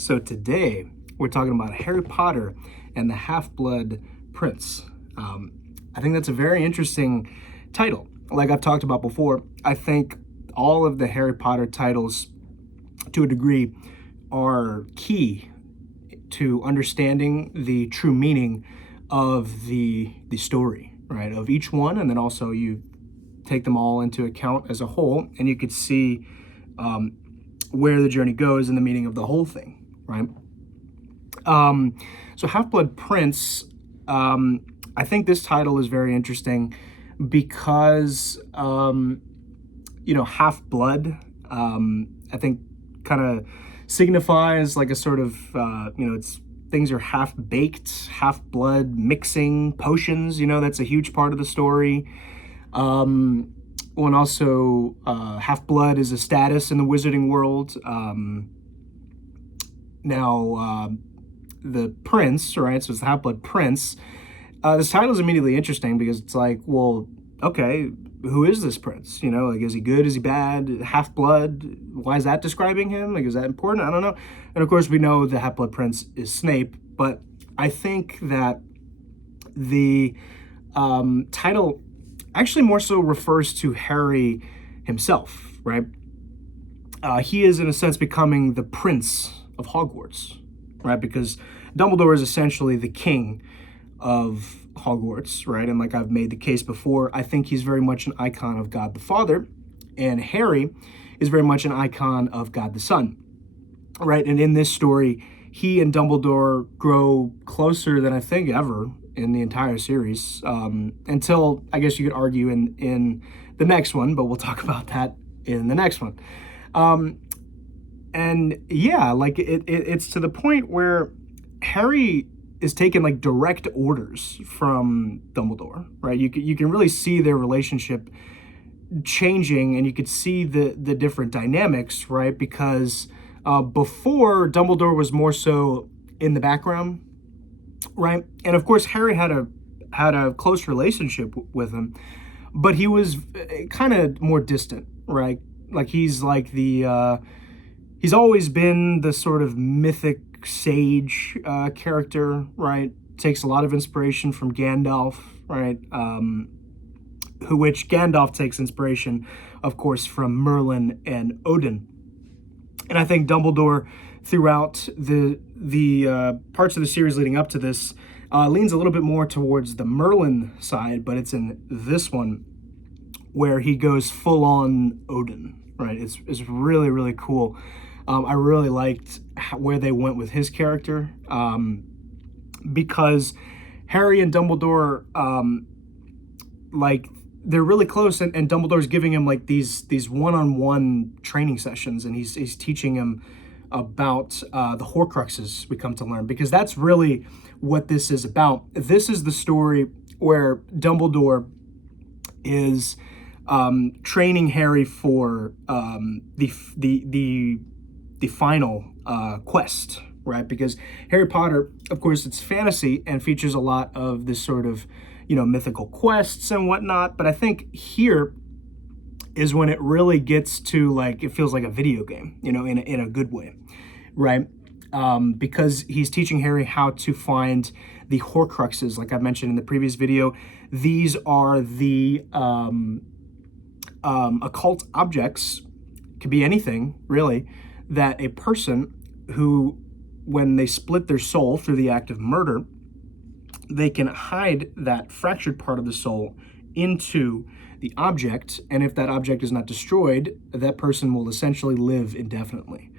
So today we're talking about Harry Potter and the Half-Blood Prince. I think that's a very interesting title. Like I've talked about before, I think all of the Harry Potter titles, to a degree, are key to understanding the true meaning of the story, right? Of each one, and then also you take them all into account as a whole, and you could see where the journey goes and the meaning of the whole thing, right? So Half-Blood Prince, I think this title is very interesting because, half-blood, I think kind of signifies like a sort of, it's things are half-baked, half-blood mixing potions, that's a huge part of the story. And also, half-blood is a status in the wizarding world. The prince, right? So it's the Half-Blood Prince. This title is immediately interesting because it's like, well, okay, who is this prince? Like, is he good? Is he bad? Half-blood? Why is that describing him? Like, is that important? I don't know. And of course, we know the Half-Blood Prince is Snape, but I think that the title actually more so refers to Harry himself, right? He is, in a sense, becoming the prince of Hogwarts, right? Because Dumbledore is essentially the king of Hogwarts, right? And like I've made the case before, I think he's very much an icon of God the Father, and Harry is very much an icon of God the Son, right? And in this story, he and Dumbledore grow closer than I think ever in the entire series, until I guess you could argue in the next one, but we'll talk about that in the next one. And yeah, like it's to the point where Harry is taking like direct orders from Dumbledore, right? You can really see their relationship changing, and you could see the different dynamics, right? Because before, Dumbledore was more so in the background, right? And of course, Harry had a close relationship with him, but he was kind of more distant, right? Like he's like he's always been the sort of mythic sage character, right? Takes a lot of inspiration from Gandalf, right? Which Gandalf takes inspiration, of course, from Merlin and Odin. And I think Dumbledore, throughout the parts of the series leading up to this, leans a little bit more towards the Merlin side, but it's in this one where he goes full on Odin, right? It's really, really cool. I really liked where they went with his character, because Harry and Dumbledore, they're really close, and Dumbledore's giving him like these one-on-one training sessions, and he's teaching him about the Horcruxes, we come to learn, because that's really what this is about. This is the story where Dumbledore is training Harry for the final quest, right? Because Harry Potter, of course, it's fantasy and features a lot of this sort of, mythical quests and whatnot. But I think here is when it really gets to like, it feels like a video game, in a good way, right? Because he's teaching Harry how to find the Horcruxes, like I mentioned in the previous video. These are the occult objects, could be anything really, that a person who, when they split their soul through the act of murder, they can hide that fractured part of the soul into the object, and if that object is not destroyed, that person will essentially live indefinitely,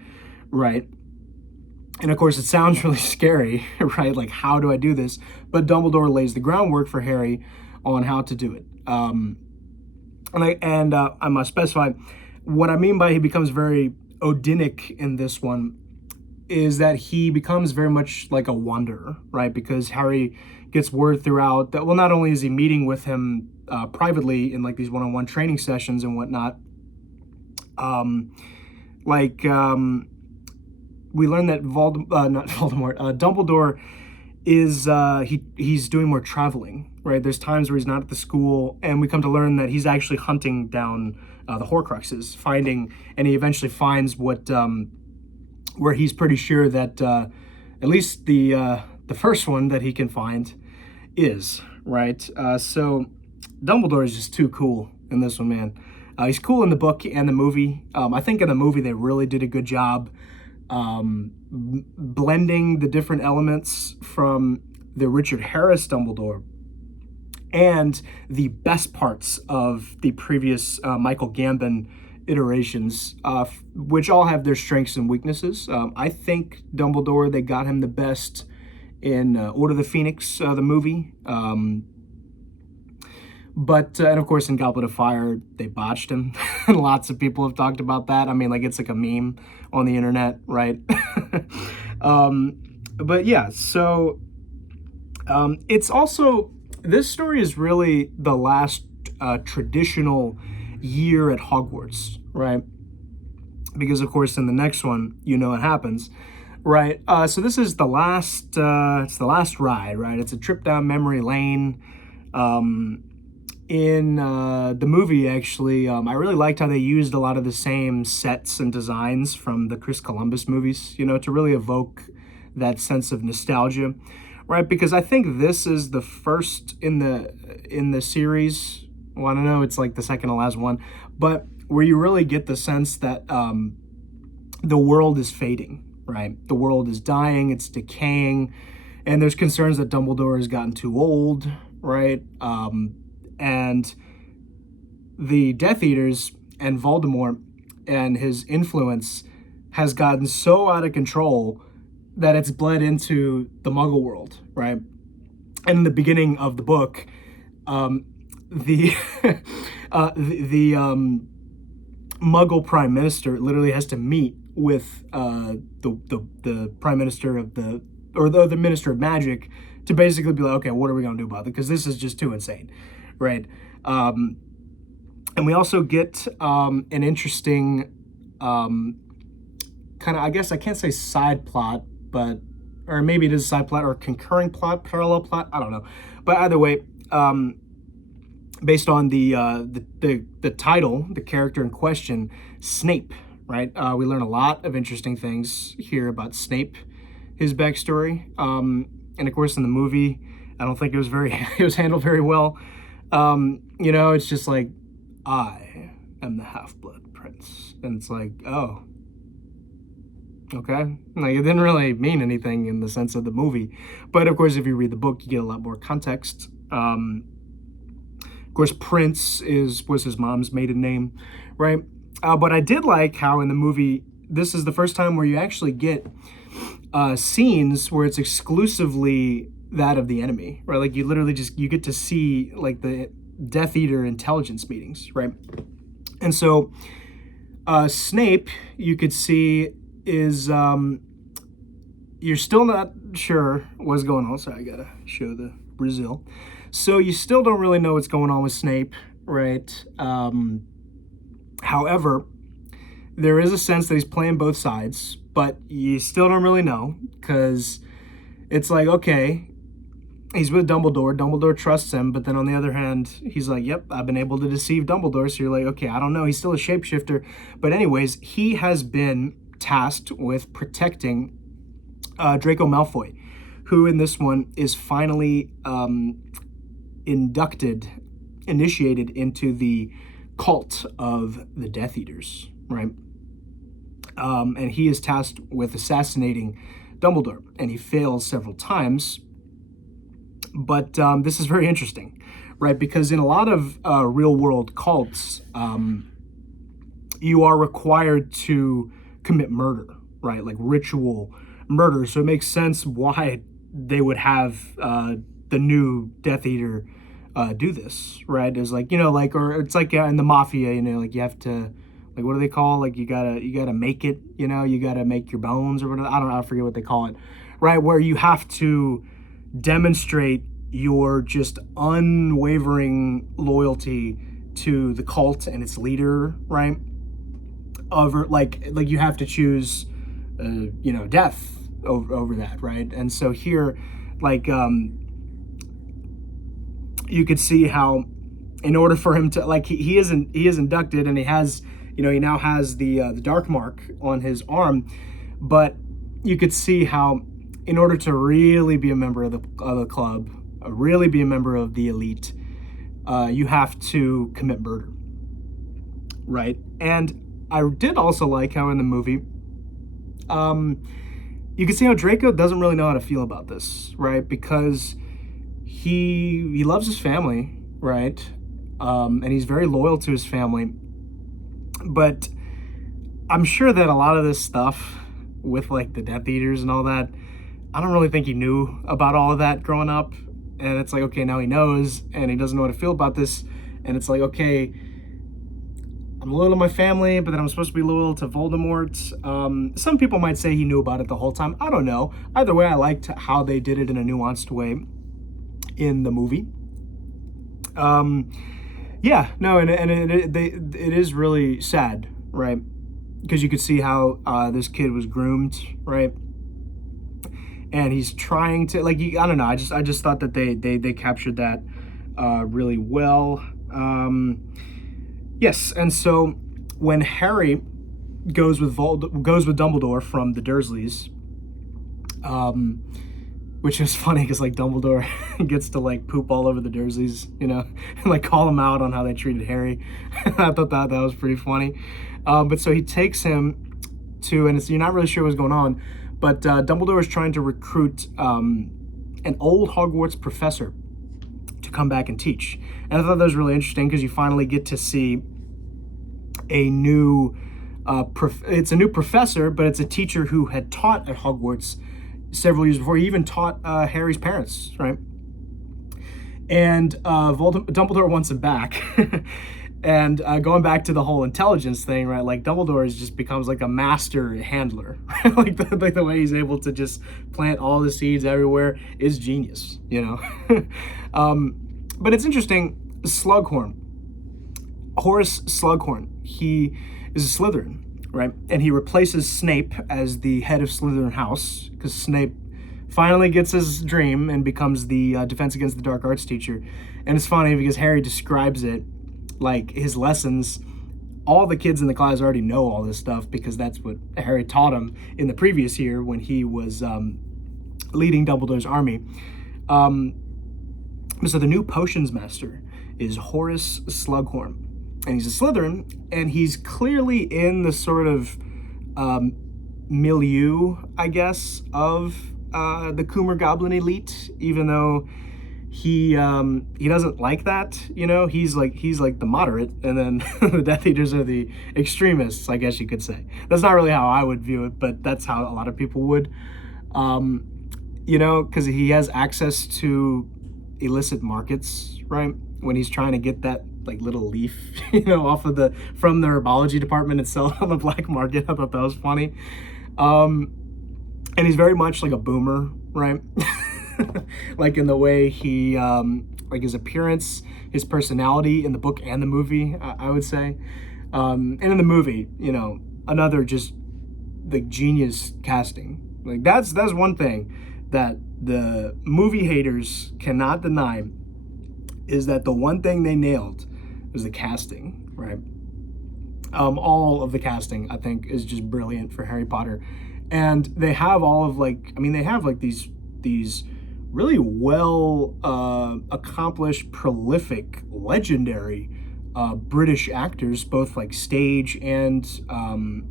right? And of course, it sounds really scary, right? Like, how do I do this? But Dumbledore lays the groundwork for Harry on how to do it. I must specify, what I mean by he becomes very Odinic in this one is that he becomes very much like a wanderer, right? Because Harry gets word throughout that, well, not only is he meeting with him privately in like these one-on-one training sessions and whatnot, we learn that Dumbledore is he's doing more traveling, right? There's times where he's not at the school, and we come to learn that he's actually hunting down the Horcruxes, and he eventually finds what where he's pretty sure that at least the first one that he can find is right. So Dumbledore is just too cool in this one, man. He's cool in the book and the movie. I think in the movie they really did a good job blending the different elements from the Richard Harris Dumbledore and the best parts of the previous Michael Gambon iterations, which all have their strengths and weaknesses. I think Dumbledore, they got him the best in Order of the Phoenix, the movie. But and of course in Goblet of Fire, they botched him. And lots of people have talked about that. I mean, like, it's like a meme on the internet, right? But yeah, so it's also, this story is really the last traditional year at Hogwarts, right? Because of course in the next one, you know what happens, right? So this is the last, it's the last ride, right? It's a trip down memory lane. In the movie, actually, I really liked how they used a lot of the same sets and designs from the Chris Columbus movies, you know, to really evoke that sense of nostalgia, right? Because I think this is the first in the series. Well, I don't know, it's like the second to last one, but where you really get the sense that the world is fading, right? The world is dying, it's decaying, and there's concerns that Dumbledore has gotten too old, right? And the Death Eaters and Voldemort and his influence has gotten so out of control that it's bled into the Muggle world, right? And in the beginning of the book, the Muggle Prime Minister literally has to meet with the Prime Minister of the Minister of Magic to basically be like, okay, what are we gonna do about it? Because this is just too insane, right? And we also get an interesting kind of, I guess I can't say side plot, but, or maybe it is a side plot or concurring plot, parallel plot, I don't know. But either way, based on the title, the character in question, Snape, right? We learn a lot of interesting things here about Snape, his backstory. And of course in the movie, I don't think it was it was handled very well. You know, it's just like, I am the Half-Blood Prince. And it's like, oh, okay. Like, it didn't really mean anything in the sense of the movie. But of course, if you read the book, you get a lot more context. Of course, Prince was his mom's maiden name, right? But I did like how in the movie, this is the first time where you actually get scenes where it's exclusively that of the enemy, right? Like, you literally you get to see like the Death Eater intelligence meetings, right? And so Snape, you could see, is you're still not sure what's going on. Sorry, I gotta show the Brazil. So you still don't really know what's going on with Snape, right? However, there is a sense that he's playing both sides, but you still don't really know, because it's like, okay, he's with Dumbledore. Dumbledore trusts him, but then on the other hand, he's like, yep, I've been able to deceive Dumbledore. So you're like, okay, I don't know. He's still a shapeshifter. But anyways, he has been tasked with protecting Draco Malfoy, who in this one is finally initiated into the cult of the Death Eaters, right? And he is tasked with assassinating Dumbledore, and he fails several times. But this is very interesting, right? Because in a lot of real-world cults, you are required to commit murder, right? Like ritual murder. So it makes sense why they would have the new Death Eater do this, right? Is like, you know, like, or it's like in the Mafia, you know, like you have to, like, what do they call? Like, you gotta make it, you know, you gotta make your bones or whatever. I don't know, I forget what they call it, right? Where you have to demonstrate your just unwavering loyalty to the cult and its leader, right? Over like you have to choose, you know, death over that, right? And so here, like, you could see how, in order for him to, like, he is inducted, and he has, you know, he now has the dark mark on his arm. But you could see how, in order to really be a member of the club, really be a member of the elite, you have to commit murder, right? And I did also like how in the movie, you can see how Draco doesn't really know how to feel about this, right? Because he loves his family, right? And he's very loyal to his family. But I'm sure that a lot of this stuff with like the Death Eaters and all that, I don't really think he knew about all of that growing up. And it's like, okay, now he knows, and he doesn't know how to feel about this. And it's like, okay, I'm loyal to my family, but then I'm supposed to be loyal to Voldemort. Some people might say he knew about it the whole time. I don't know. Either way, I liked how they did it in a nuanced way in the movie. Yeah, no, and it is really sad, right? Because you could see how this kid was groomed, right? And he's trying to, like, I don't know. I just thought that they captured that really well. Yes, and so when Harry goes with Dumbledore from the Dursleys, which is funny because like Dumbledore gets to like poop all over the Dursleys, you know, and like call them out on how they treated Harry. I thought that was pretty funny. But so he takes him to, and you're not really sure what's going on, but Dumbledore is trying to recruit an old Hogwarts professor to come back and teach. And I thought that was really interesting because you finally get to see a new, it's a new professor, but it's a teacher who had taught at Hogwarts several years before. He even taught Harry's parents, right? And Dumbledore wants him back. And going back to the whole intelligence thing, right? Like Dumbledore just becomes like a master handler. like the way he's able to just plant all the seeds everywhere is genius, you know. But it's interesting. Slughorn, Horace Slughorn, he is a Slytherin, right? And he replaces Snape as the head of Slytherin House because Snape finally gets his dream and becomes the Defense Against the Dark Arts teacher. And it's funny because Harry describes it like his lessons. All the kids in the class already know all this stuff because that's what Harry taught him in the previous year when he was leading Dumbledore's army. So the new potions master is Horace Slughorn, and he's a Slytherin, and he's clearly in the sort of milieu, I guess, of the Coomer Goblin elite, even though he doesn't like that, you know. He's like the moderate, and then the Death Eaters are the extremists, I guess you could say. That's not really how I would view it, but that's how a lot of people would, you know, because he has access to illicit markets, right? When he's trying to get that like little leaf, you know, from the herbology department and sell it on the black market. I thought that was funny. And he's very much like a boomer, right? Like in the way he, like his appearance, his personality in the book and the movie, I would say. And in the movie, you know, another just like genius casting. Like that's one thing that the movie haters cannot deny, is that the one thing they nailed was the casting, right? All of the casting, I think, is just brilliant for Harry Potter. And they have all of like, I mean, they have like these really well accomplished, prolific, legendary British actors, both like stage and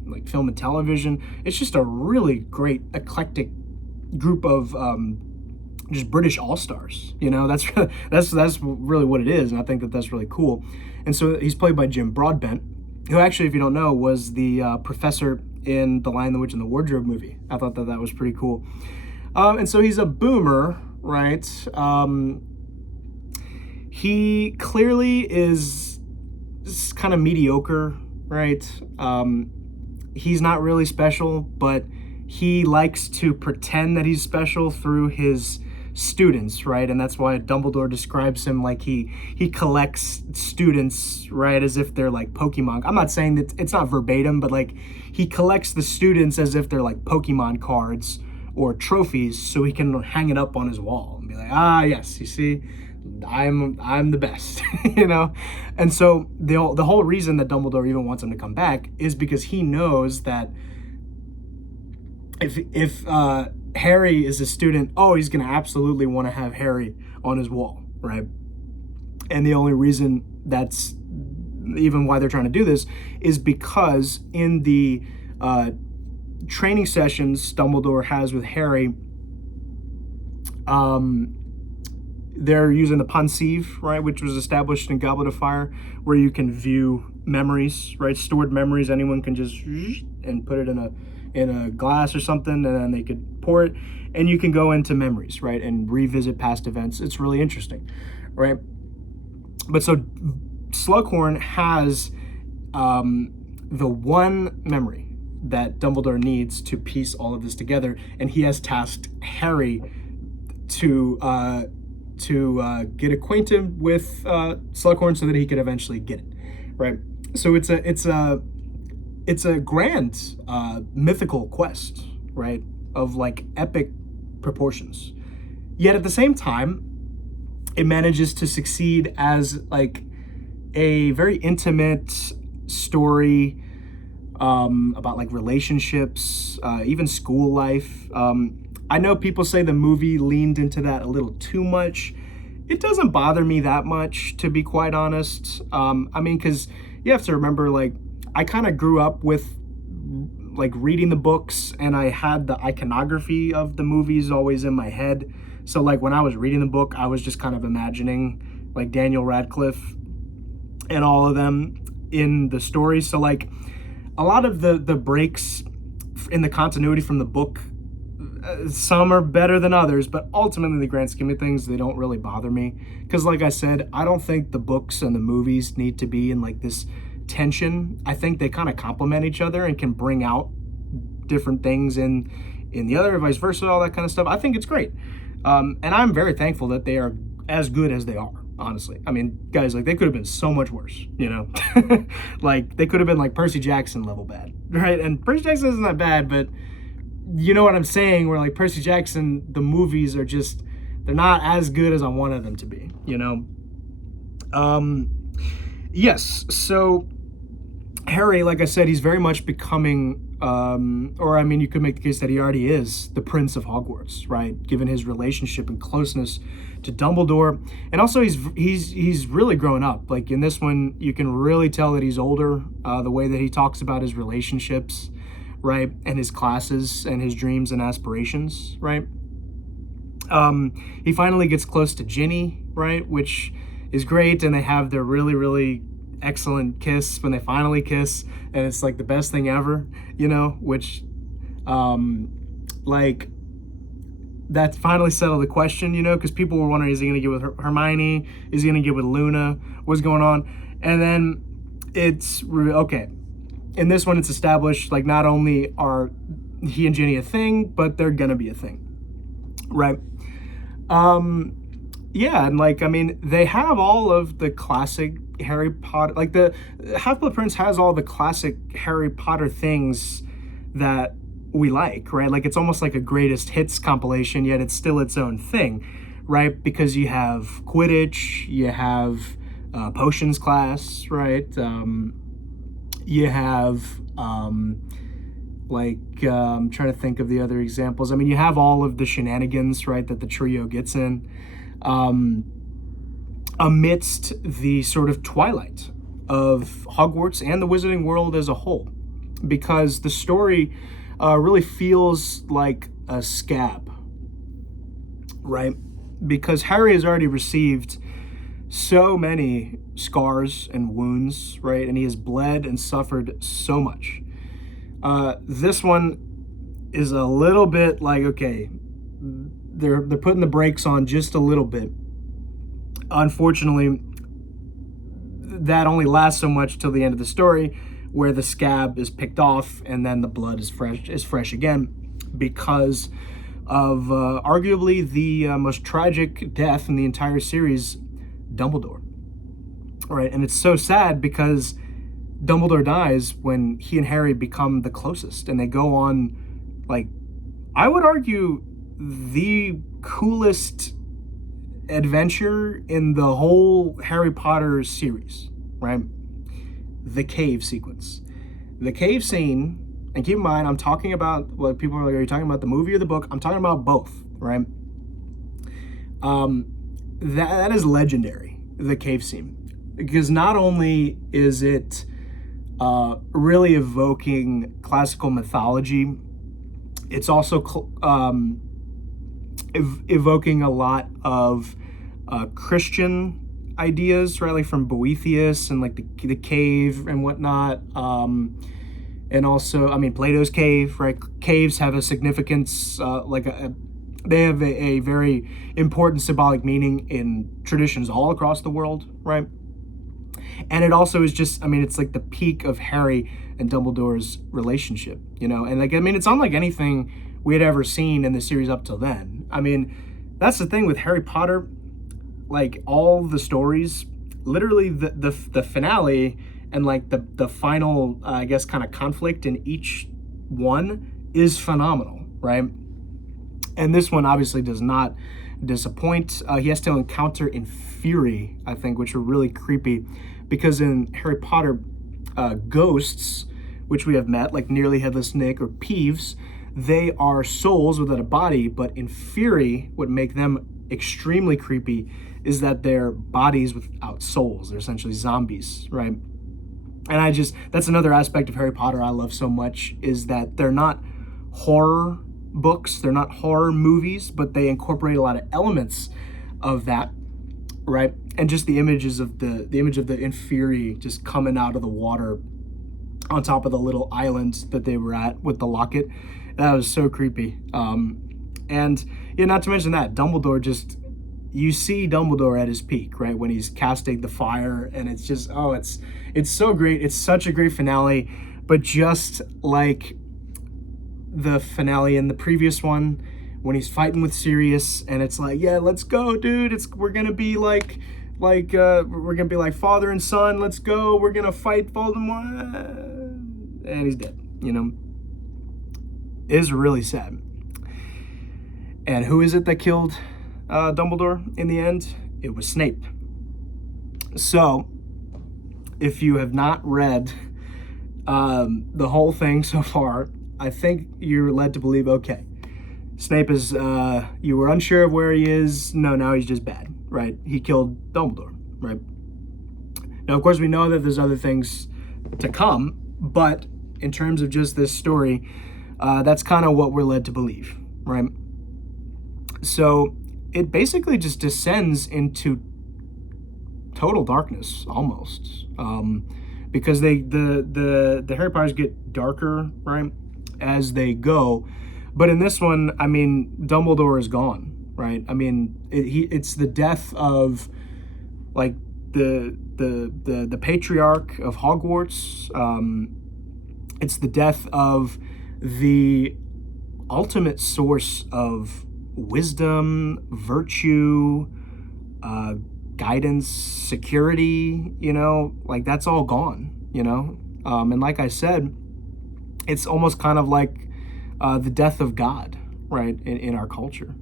like film and television. It's just a really great, eclectic group of just British all-stars, you know. That's really what it is, and I think that that's really cool. And so he's played by Jim Broadbent, who actually, if you don't know, was the professor in the Lion, the Witch, and the Wardrobe movie. I thought that was pretty cool. And so he's a boomer, right? He clearly is kind of mediocre, right? He's not really special, but he likes to pretend that he's special through his students, right? And that's why Dumbledore describes him like he collects students, right, as if they're like Pokemon. I'm not saying that it's not verbatim, but like he collects the students as if they're like Pokemon cards or trophies, so he can hang it up on his wall and be like, ah, yes, you see, I'm the best, you know. And so the whole reason that Dumbledore even wants him to come back is because he knows that if Harry is a student, oh, he's going to absolutely want to have Harry on his wall, right? And the only reason that's even why they're trying to do this is because in the training sessions Dumbledore has with Harry, they're using the Pensieve, right, which was established in Goblet of Fire, where you can view memories, right, stored memories. Anyone can just and put it in a glass or something, and then they could pour it, and you can go into memories, right, and revisit past events. It's really interesting, right? But so Slughorn has the one memory that Dumbledore needs to piece all of this together, and he has tasked Harry to get acquainted with Slughorn so that he could eventually get it, right? So it's a grand mythical quest, right, of like epic proportions. Yet at the same time, it manages to succeed as like a very intimate story about like relationships, even school life. I know people say the movie leaned into that a little too much. It doesn't bother me that much, to be quite honest. I mean, because you have to remember, like, I kind of grew up with like reading the books, and I had the iconography of the movies always in my head. So like when I was reading the book, I was just kind of imagining like Daniel Radcliffe and all of them in the story. So like a lot of the breaks in the continuity from the book, some are better than others, but ultimately in the grand scheme of things, they don't really bother me. Because like I said, I don't think the books and the movies need to be in like this tension. I think they kind of complement each other and can bring out different things in the other, vice versa, all that kind of stuff. I think it's great. And I'm very thankful that they are as good as they are, honestly. I mean, guys, like, they could have been so much worse, you know? Like, they could have been, like, Percy Jackson level bad, right? And Percy Jackson isn't that bad, but you know what I'm saying? Where, like, Percy Jackson, the movies are just, they're not as good as I wanted them to be, you know? Yes, so Harry, like I said, he's very much becoming, or I mean, you could make the case that he already is the Prince of Hogwarts, right? Given his relationship and closeness to Dumbledore, and also he's really grown up. Like in this one, you can really tell that he's older. The way that he talks about his relationships, right, and his classes and his dreams and aspirations, right. He finally gets close to Ginny, right, which is great, and they have their really excellent kiss when they finally kiss, and it's like the best thing ever, you know, which like that finally settled the question, you know, because people were wondering, is he gonna get with Hermione, is he gonna get with Luna, what's going on? And then it's okay, in this one it's established, like, not only are he and Ginny a thing, but they're gonna be a thing, right? Yeah, and like, I mean, they have all of the classic Harry Potter, like the Half-Blood Prince has all the classic Harry Potter things that we like, right? Like, it's almost like a greatest hits compilation, yet it's still its own thing, right? Because you have Quidditch, you have potions class, right? You have I'm trying to think of the other examples. I mean, you have all of the shenanigans, right, that the trio gets in, amidst the sort of twilight of Hogwarts and the Wizarding world as a whole, because the story really feels like a scab, right? Because Harry has already received so many scars and wounds, right? And he has bled and suffered so much. This one is a little bit like, okay, they're putting the brakes on just a little bit. Unfortunately, that only lasts so much till the end of the story, where the scab is picked off and then the blood is fresh again, because of arguably the most tragic death in the entire series, Dumbledore. Right, and it's so sad because Dumbledore dies when he and Harry become the closest, and they go on, like, I would argue, the coolest adventure in the whole Harry Potter series, right? The cave sequence. The cave scene And keep in mind, I'm talking about what people are like, are you talking about the movie or the book? I'm talking about both, right? That is legendary, the cave scene, because not only is it really evoking classical mythology, it's also evoking a lot of Christian ideas, right? Like from Boethius and like the cave and whatnot. And also, I mean, Plato's cave, right? Caves have a significance, they have a very important symbolic meaning in traditions all across the world, right? And it also is just, I mean, it's like the peak of Harry and Dumbledore's relationship, you know? And like, I mean, it's unlike anything we had ever seen in the series up till then. I mean, that's the thing with Harry Potter, like all the stories, literally the finale and like the final, I guess, kind of conflict in each one is phenomenal, right? And this one obviously does not disappoint. He has to encounter in Fury, I think, which are really creepy, because in Harry Potter, ghosts, which we have met, like Nearly Headless Nick or Peeves, they are souls without a body, but in Fury, what make them extremely creepy is that they're bodies without souls. They're essentially zombies, right? And that's another aspect of Harry Potter I love so much, is that they're not horror books, they're not horror movies, but they incorporate a lot of elements of that, right? And just the image of the in Fury just coming out of the water on top of the little island that they were at with the locket, that was so creepy. And yeah, not to mention that Dumbledore, just, you see Dumbledore at his peak, right, when he's casting the fire, and it's just, oh, it's so great. It's such a great finale. But just like the finale in the previous one, when he's fighting with Sirius, and it's like, yeah, let's go, dude. We're gonna be like father and son. Let's go. We're gonna fight Voldemort, and he's dead. You know, it is really sad. And who is it that killed Dumbledore in the end? It was Snape. So, if you have not read the whole thing so far, I think you're led to believe, okay, Snape is, you were unsure of where he is. No, now he's just bad, right? He killed Dumbledore, right? Now, of course, we know that there's other things to come, but in terms of just this story, that's kind of what we're led to believe, right? So it basically just descends into total darkness, almost, because the Harry Potters get darker, right, as they go. But in this one, I mean, Dumbledore is gone, right? I mean, it's the death of like the patriarch of Hogwarts. It's the death of the ultimate source of wisdom, virtue, guidance, security, you know, like that's all gone, you know? And like I said, it's almost kind of like the death of God, right, in our culture,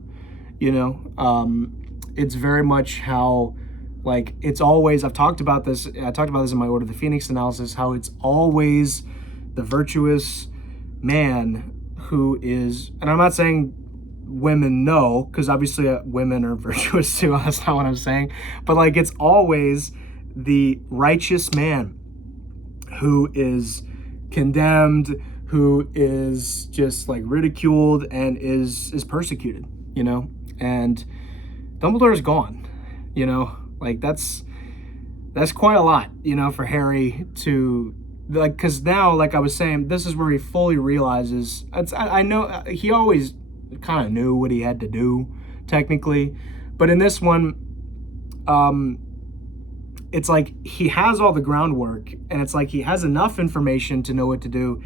you know? It's very much how, like, it's always, I talked about this in my Order of the Phoenix analysis, how it's always the virtuous man who is, and I'm not saying women know, because obviously women are virtuous too, that's not what I'm saying, but like it's always the righteous man who is condemned, who is just like ridiculed and is persecuted, you know? And Dumbledore is gone, you know? Like that's quite a lot, you know, for Harry to, like, because now, like I was saying, this is where he fully realizes, I know he always kind of knew what he had to do, technically, but in this one, it's like he has all the groundwork, and it's like he has enough information to know what to do,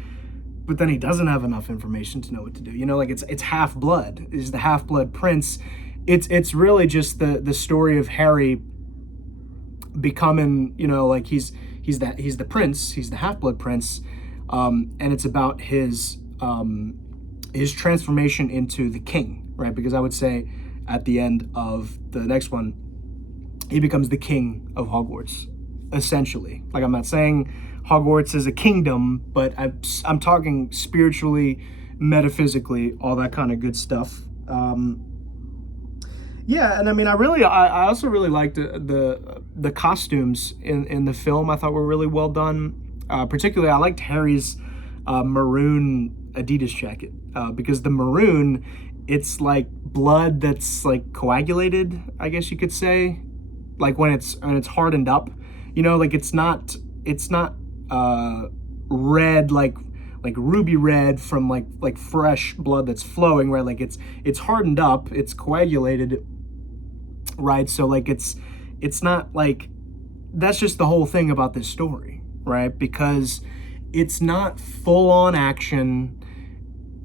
but then he doesn't have enough information to know what to do. You know, like it's Half-Blood. Is the Half-Blood Prince. It's really just the story of Harry becoming, you know, like he's the prince, he's the Half-Blood Prince, and it's about his transformation into the king, right? Because I would say at the end of the next one, he becomes the king of Hogwarts, essentially. Like, I'm not saying Hogwarts is a kingdom, but I'm talking spiritually, metaphysically, all that kind of good stuff. Yeah, and I mean, I also really liked the costumes in the film. I thought were really well done. Particularly, I liked Harry's maroon Adidas jacket because the maroon, it's like blood that's like coagulated, I guess you could say, like when it's hardened up, like it's not red, like ruby red from like fresh blood that's flowing, right? Like it's hardened up, it's coagulated, right? So like it's not like, that's just the whole thing about this story, right? Because it's not full on action,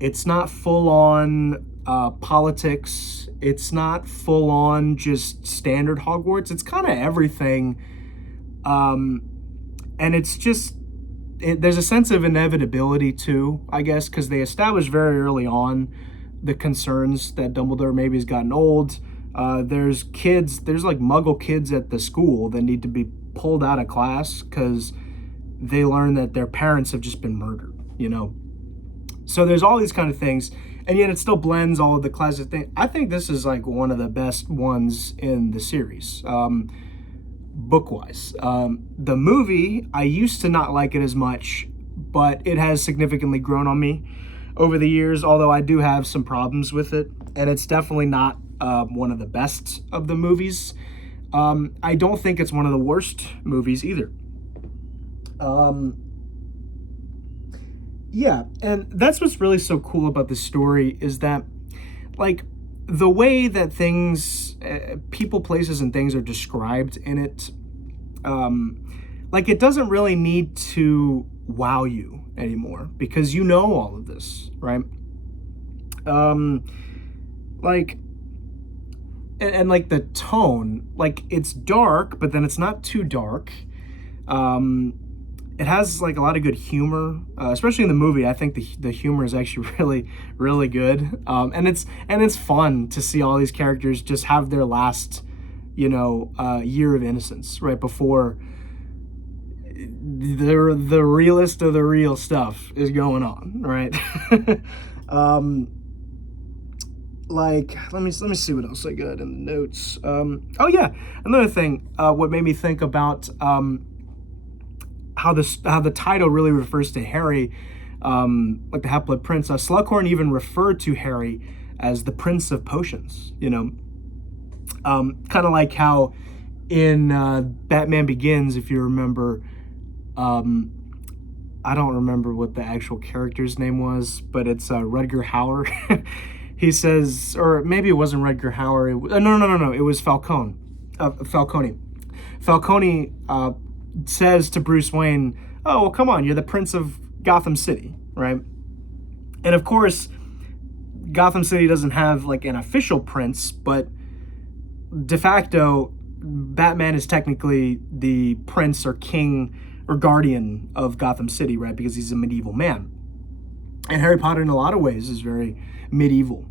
it's not full on politics, it's not full on just standard Hogwarts. It's kind of everything, and it's just there's a sense of inevitability too, I guess, because they established very early on the concerns that Dumbledore maybe has gotten old. There's like Muggle kids at the school that need to be pulled out of class because they learn that their parents have just been murdered. So there's all these kind of things, and yet it still blends all of the classic things. I think this is like one of the best ones in the series, book-wise. The movie, I used to not like it as much, but it has significantly grown on me over the years, although I do have some problems with it, and it's definitely not one of the best of the movies. I don't think it's one of the worst movies either. Yeah, and that's what's really so cool about this story is that, like, the way that things, people, places, and things are described in it, like, it doesn't really need to wow you anymore because you know all of this, right? Like, and like the tone, like it's dark, but then it's not too dark. It has like a lot of good humor, especially in the movie. I think the humor is actually really, really good, and it's fun to see all these characters just have their last, year of innocence right before the realest of the real stuff is going on, right? Like, let me see what else I got in the notes. Oh yeah, another thing. What made me think about how the title really refers to Harry, like the Half-Blood Prince. Slughorn even referred to Harry as the Prince of Potions. Kind of like how in Batman Begins, if you remember, I don't remember what the actual character's name was, but it's Rutger Hauer. He says, or maybe it wasn't Rutger Hauer. No. It was Falcone. Falcone says to Bruce Wayne, "Oh, well, come on, you're the Prince of Gotham City, right?" And of course, Gotham City doesn't have like an official prince, but de facto, Batman is technically the prince or king or guardian of Gotham City, right? Because he's a medieval man. And Harry Potter, in a lot of ways, is very medieval,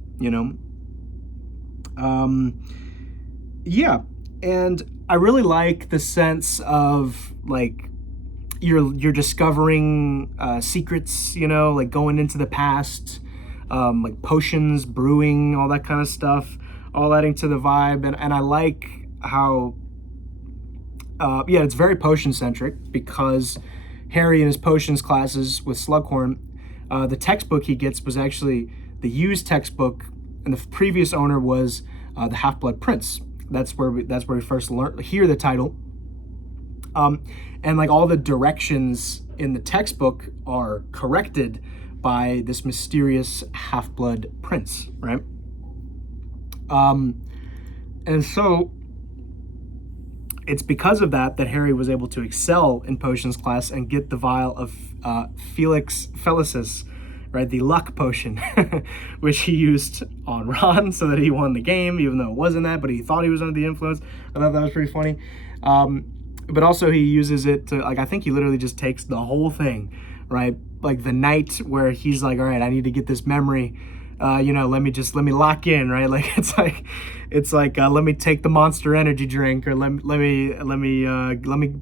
Yeah, and I really like the sense of like you're discovering secrets, like going into the past, like potions, brewing, all that kind of stuff, all adding to the vibe. And I like how, it's very potion centric because Harry in his potions classes with Slughorn, the textbook he gets was actually the used textbook, and the previous owner was the Half-Blood Prince. That's where we first hear the title. And like all the directions in the textbook are corrected by this mysterious Half-Blood Prince, right? And so it's because of that Harry was able to excel in potions class and get the vial of Felix Felicis, right, the luck potion, which he used on Ron so that he won the game, even though it wasn't that, but he thought he was under the influence. I thought that was pretty funny. But also he uses it to, like, I think he literally just takes the whole thing, right? Like the night where he's like, all right, I need to get this memory let me lock in, right? Like let me take the Monster Energy drink, or let me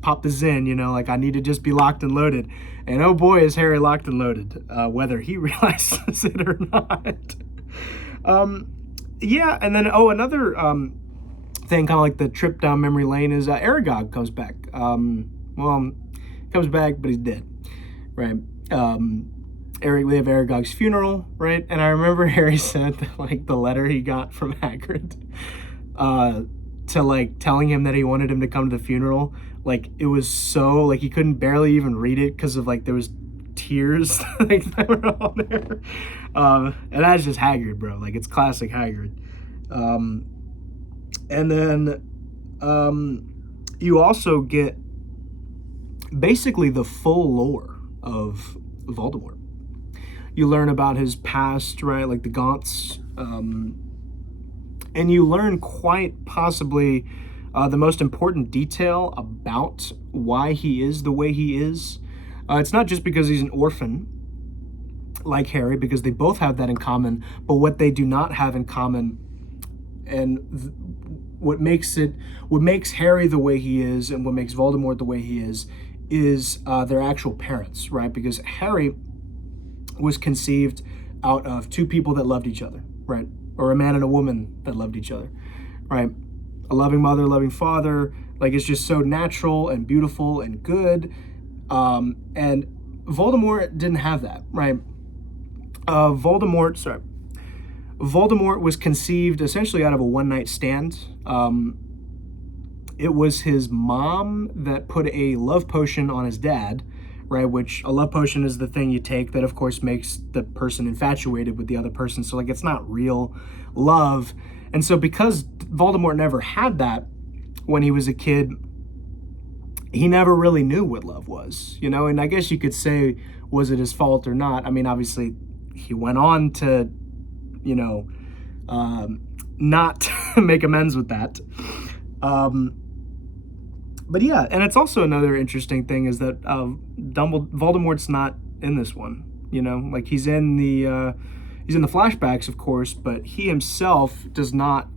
pop the Zyn, like I need to just be locked and loaded. And oh boy, is Harry locked and loaded, whether he realizes it or not. Yeah, and then another thing, kind of like the trip down memory lane, is Aragog comes back. Comes back, but he's dead, right? We have Aragog's funeral, right? And I remember Harry said that, like, the letter he got from Hagrid, to like telling him that he wanted him to come to the funeral, like it was so, like, he couldn't barely even read it because of, like, there was tears like that were all there. And that's just Hagrid, bro. Like, it's classic Hagrid. And then you also get basically the full lore of Voldemort. You learn about his past, right? Like the Gaunts. And you learn quite possibly the most important detail about why he is the way he is. It's not just because he's an orphan, like Harry, because they both have that in common, but what they do not have in common, and what makes Harry the way he is, and what makes Voldemort the way he is their actual parents, right? Because Harry was conceived out of two people that loved each other, right? Or a man and a woman that loved each other, right? A loving mother, a loving father. Like, it's just so natural and beautiful and good. And Voldemort didn't have that, right? Voldemort was conceived essentially out of a one-night stand. It was his mom that put a love potion on his dad, right? Which, a love potion is the thing you take that, of course, makes the person infatuated with the other person. So, like, it's not real love. And so because Voldemort never had that when he was a kid, he never really knew what love was, And I guess you could say, was it his fault or not? I mean, obviously, he went on to, not make amends with that. But yeah, and it's also another interesting thing is that Voldemort's not in this one. Like, he's in the flashbacks, of course, but he himself does not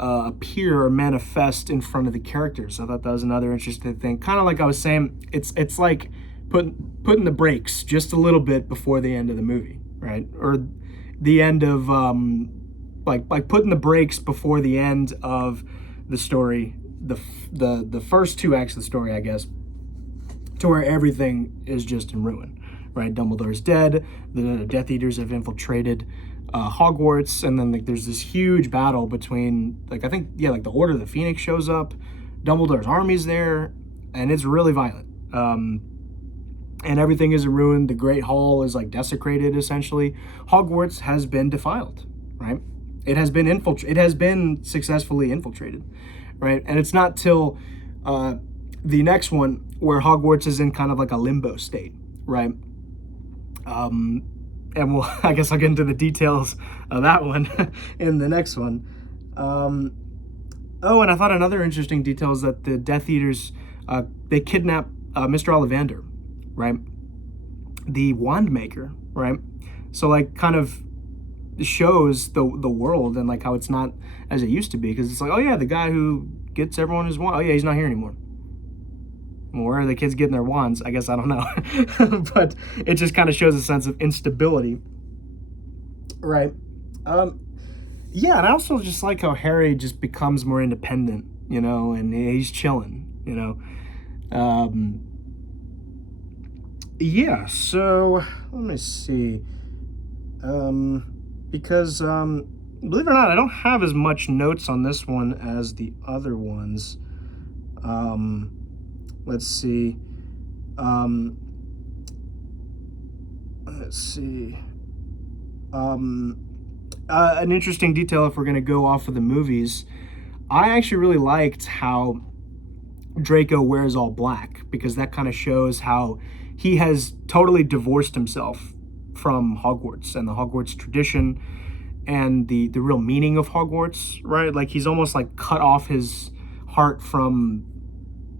appear or manifest in front of the characters. I thought that was another interesting thing. Kind of like I was saying, it's like putting the brakes just a little bit before the end of the movie, right? Or the end of like putting the brakes before the end of the story, the first two acts of the story, I guess, to where everything is just in ruin, right? Dumbledore's dead, the Death Eaters have infiltrated Hogwarts, and then, like, there's this huge battle between, like, I think, yeah, like the Order of the Phoenix shows up, Dumbledore's army's there, and it's really violent. And everything is in ruin. The Great Hall is, like, desecrated, essentially. Hogwarts has been defiled, right? It has been successfully infiltrated, right? And it's not till the next one where Hogwarts is in kind of like a limbo state, right? And I guess I'll get into the details of that one in the next one. And I thought another interesting detail is that the Death Eaters, they kidnap Mr. Ollivander, right? The wand maker, right? So, like, kind of shows the world and, like, how it's not as it used to be, because it's like, oh yeah, the guy who gets everyone his wand, oh yeah, he's not here anymore. Well, where are the kids getting their wands? I guess I don't know. But it just kind of shows a sense of instability, right? Yeah, and I also just like how Harry just becomes more independent, and he's chilling, Yeah, so let me see. Because believe it or not, I don't have as much notes on this one as the other ones. Let's see. An interesting detail, if we're going to go off of the movies, I actually really liked how Draco wears all black, because that kind of shows how he has totally divorced himself from Hogwarts and the Hogwarts tradition and the real meaning of Hogwarts, right? Like, he's almost like cut off his heart from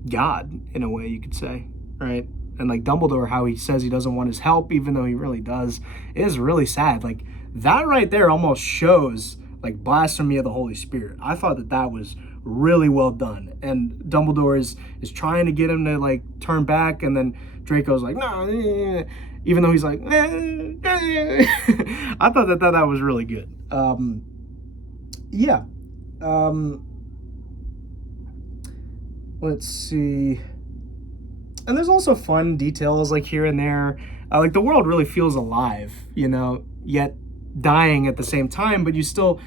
God, in a way you could say, right? And like Dumbledore, how he says he doesn't want his help, even though he really does, is really sad. Like, That right there almost shows like blasphemy of the Holy Spirit. I thought that that was really well done. And Dumbledore is trying to get him to like turn back, and then Draco's like, no, even though he's like, I thought that was really good. Yeah. Let's see. And there's also fun details like here and there. Like the world really feels alive, you know, yet dying at the same time, but you still,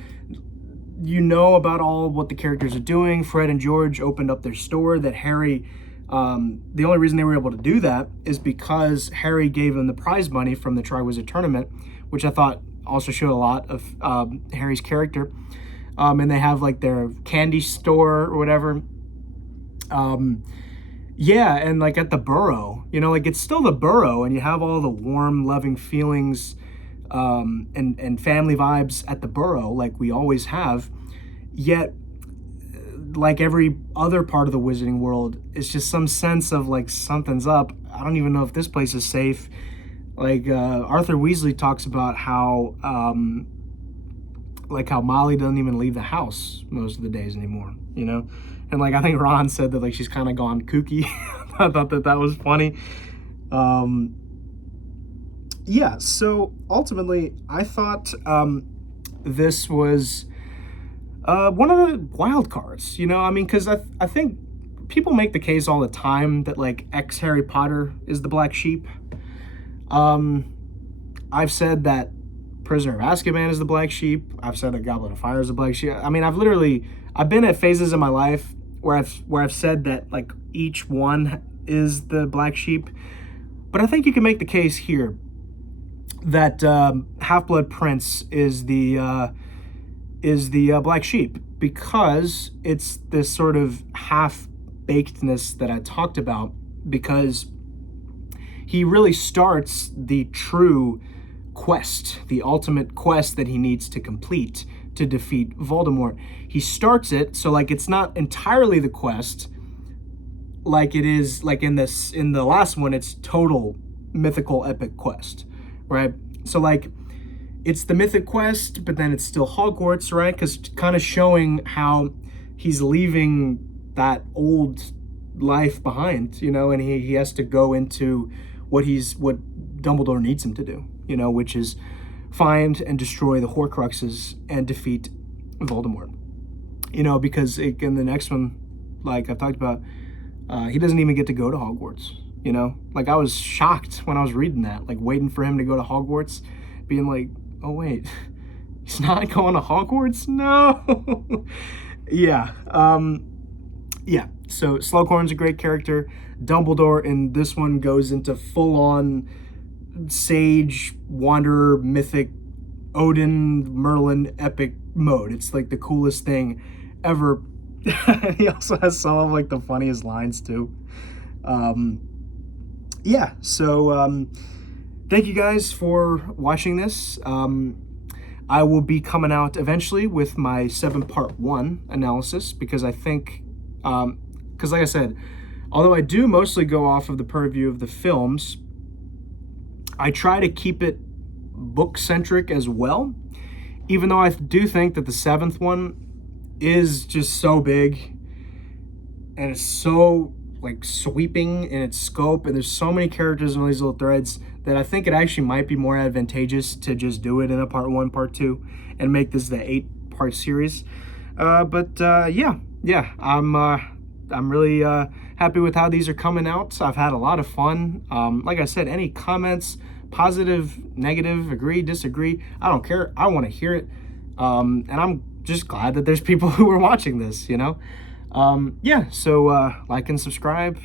you know about all what the characters are doing. Fred and George opened up their store that Harry, the only reason they were able to do that is because Harry gave them the prize money from the Triwizard Tournament, which I thought also showed a lot of Harry's character. And they have like their candy store or whatever. Yeah, and like at the Burrow, you know, like it's still the Burrow, and you have all the warm, loving feelings and family vibes at the Burrow, like we always have. Yet, like every other part of the Wizarding World, it's just some sense of like something's up. I don't even know if this place is safe. Like Arthur Weasley talks about how like how Molly doesn't even leave the house most of the days anymore, you know? And like I think Ron said that like she's kind of gone kooky. I thought that was funny. Yeah, so ultimately I thought this was one of the wild cards, you know? I mean, because I think people make the case all the time that like ex-Harry Potter is the black sheep. I've said that Prisoner of Azkaban is the black sheep. I've said that Goblet of Fire is the black sheep. I mean, I've been at phases in my life where I've said that like each one is the black sheep. But I think you can make the case here that Half-Blood Prince is the black sheep, because it's this sort of half-bakedness that I talked about, because he really starts the true quest, the ultimate quest that he needs to complete to defeat Voldemort. He starts it, so like it's not entirely the quest like it is like in the last one, it's total mythical epic quest, right? So like it's the mythic quest, but then it's still Hogwarts, right? Because kind of showing how he's leaving that old life behind, you know, and he has to go into what Dumbledore needs him to do, you know, which is find and destroy the Horcruxes and defeat Voldemort. You know, because in the next one, like I've talked about, he doesn't even get to go to Hogwarts, you know? Like I was shocked when I was reading that, like waiting for him to go to Hogwarts, being like, oh wait, he's not going to Hogwarts? No. Yeah. Yeah, so Slughorn's a great character. Dumbledore in this one goes into full-on sage, wanderer, mythic, Odin, Merlin, epic mode. It's like the coolest thing ever. He also has some of like the funniest lines too. Yeah, so thank you guys for watching this. I will be coming out eventually with my 7-part 1 analysis, because I think, because like I said, although I do mostly go off of the purview of the films, I try to keep it book-centric as well, even though I do think that the 7th one is just so big, and it's so like sweeping in its scope, and there's so many characters and all these little threads that I think it actually might be more advantageous to just do it in a part 1, part 2, and make this the 8-part series. Yeah, I'm really happy with how these are coming out. I've had a lot of fun. Like I said, any comments, positive, negative, agree, disagree, I don't care. I want to hear it. And I'm just glad that there's people who are watching this, you know? Yeah, so like and subscribe.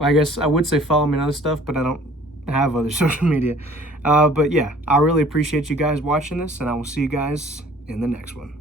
I guess I would say follow me on other stuff, but I don't have other social media. But yeah, I really appreciate you guys watching this, and I will see you guys in the next one.